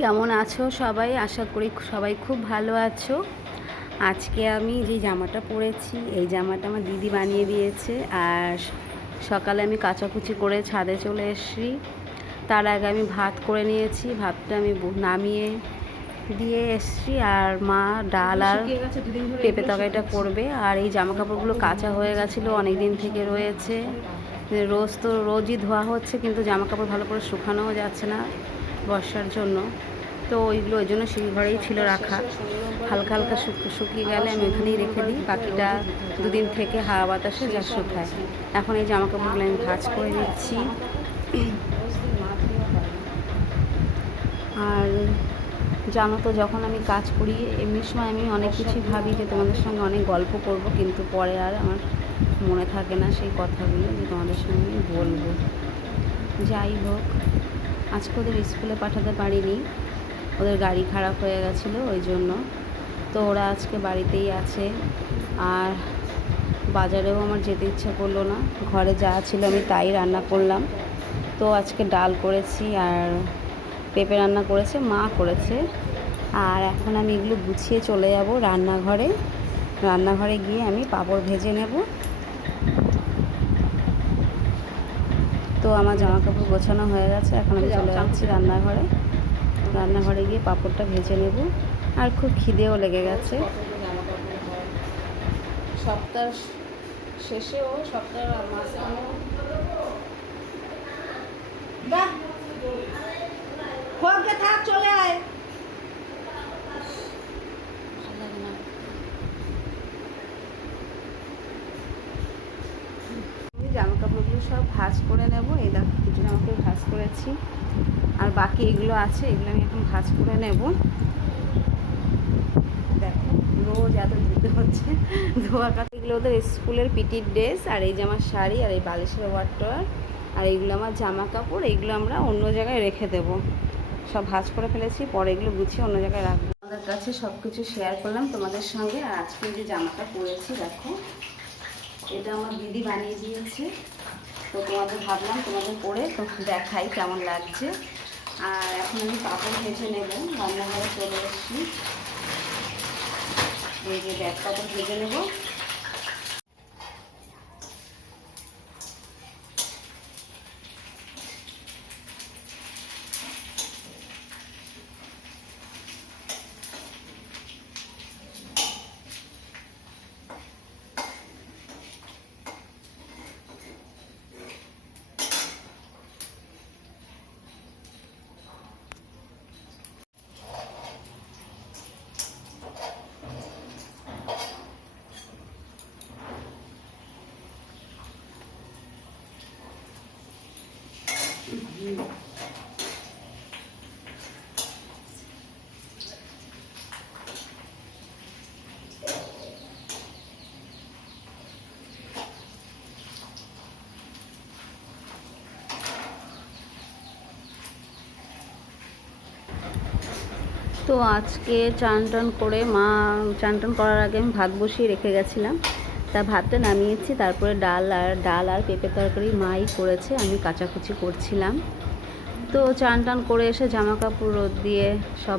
কেমন আছো সবাই? আশা করি সবাই খুব ভালো আছো। আজকে আমি যে জামাটা পরেছি এই জামাটা আমার দিদি বানিয়ে দিয়েছে। আর সকালে আমি কাচাকুচি করে ছাদে চলে এসেছি। তার আগে আমি ভাত করে নিয়েছি, ভাতটা আমি নামিয়ে দিয়ে এসেছি। আর মা ডাল আর পেঁপে তরকারিটা করবে। আর এই জামা কাপড়গুলো কাঁচা হয়ে গেছিলো, অনেক দিন থেকে রয়েছে। রোজই ধোয়া হচ্ছে, কিন্তু জামা কাপড় ভালো করে শুকানোও যাচ্ছে না বর্ষার জন্য। তো ওইগুলো ওই জন্য সিঁড়ি ঘরেই ছিল রাখা। হালকা হালকা শুকিয়ে গেলে আমি ওখানেই রেখে দিই, বাকিটা দুদিন থেকে হাওয়া বাতাসে যা শুকায়। এখন এই জামা কাপড়গুলো আমি ভাঁজ করে নিচ্ছি। আর জানো তো, যখন আমি কাজ করি এমনি সময় আমি অনেক কিছুই ভাবি যে তোমাদের সঙ্গে অনেক গল্প করব, কিন্তু পরে আর আমার মনে থাকে না সেই কথাগুলো যে তোমাদের সঙ্গে বলবো। যাই হোক, আজকে ওদের স্কুলে পাঠাতে পারিনি, ওদের গাড়ি খারাপ হয়ে গেছিলো ওই জন্য। তো ওরা আজকে বাড়িতেই আছে। আর বাজারেও আমার যেতে ইচ্ছা করলো না, ঘরে যা ছিল আমি তাই রান্না করলাম। তো আজকে ডাল করেছি আর পেঁপে রান্না করেছে, মা করেছে। আর এখন আমি এগুলো গুছিয়ে চলে যাব রান্নাঘরে গিয়ে আমি পাঁপড় ভেজে নেব। তো আমার জামা কাপড় গোছানো হয়ে গেছে, এখন আমি চলে যাচ্ছি রান্নাঘরে গিয়ে পাঁপড়টা ভেজে নেব। আর খুব খিদেও লেগে গেছে। সপ্তাহ শেষেও সপ্তাহ মাঝখানে থাক, চলে আয়। জামা কাপড়গুলো সব ভাঁজ করে নেব। এই দেখো, কিছু জামা কাপড় ভাঁজ করেছি, আর বাকি এগুলো আছে, এগুলো আমি এখন ভাঁজ করে নেব। দেখো, রোজ এত ধুতে হচ্ছে, ধোয়া কাটা। এগুলো ওদের স্কুলের পিটির ড্রেস, আর এই যে আমার শাড়ি, আর এই বালিশের ওয়ারটোয়ার, আর এইগুলো আমার জামা কাপড়। এইগুলো আমরা অন্য জায়গায় রেখে দেব। সব ভাঁজ করে ফেলেছি, পরে এগুলো গুছিয়ে অন্য জায়গায় রাখবো। আমাদের কাছে সব কিছু শেয়ার করলাম তোমাদের সঙ্গে। আর আজকে যে জামাটা পরেছি দেখো, এটা আমার দিদি বানিয়ে দিয়েছে। তো ভাবলাম তোমাদের পরে তো দেখাই কেমন লাগছে। আর এখন আমি পাঁপড় ভেজে নেব, রান্নাঘরে চলে এসেছি। এই যে পাঁপড় ভেজে নেব। তো আজকে চান টান করার আগে আমি ভাত বসিয়ে রেখে গেছিলাম। তা ভাতটা নামিয়েছি, তারপরে ডাল আর পেঁপে তরকারি মাই করেছে, আমি কাচাকুচি করছিলাম। তো চান টান করে এসে জামা কাপড় রোদ দিয়ে সব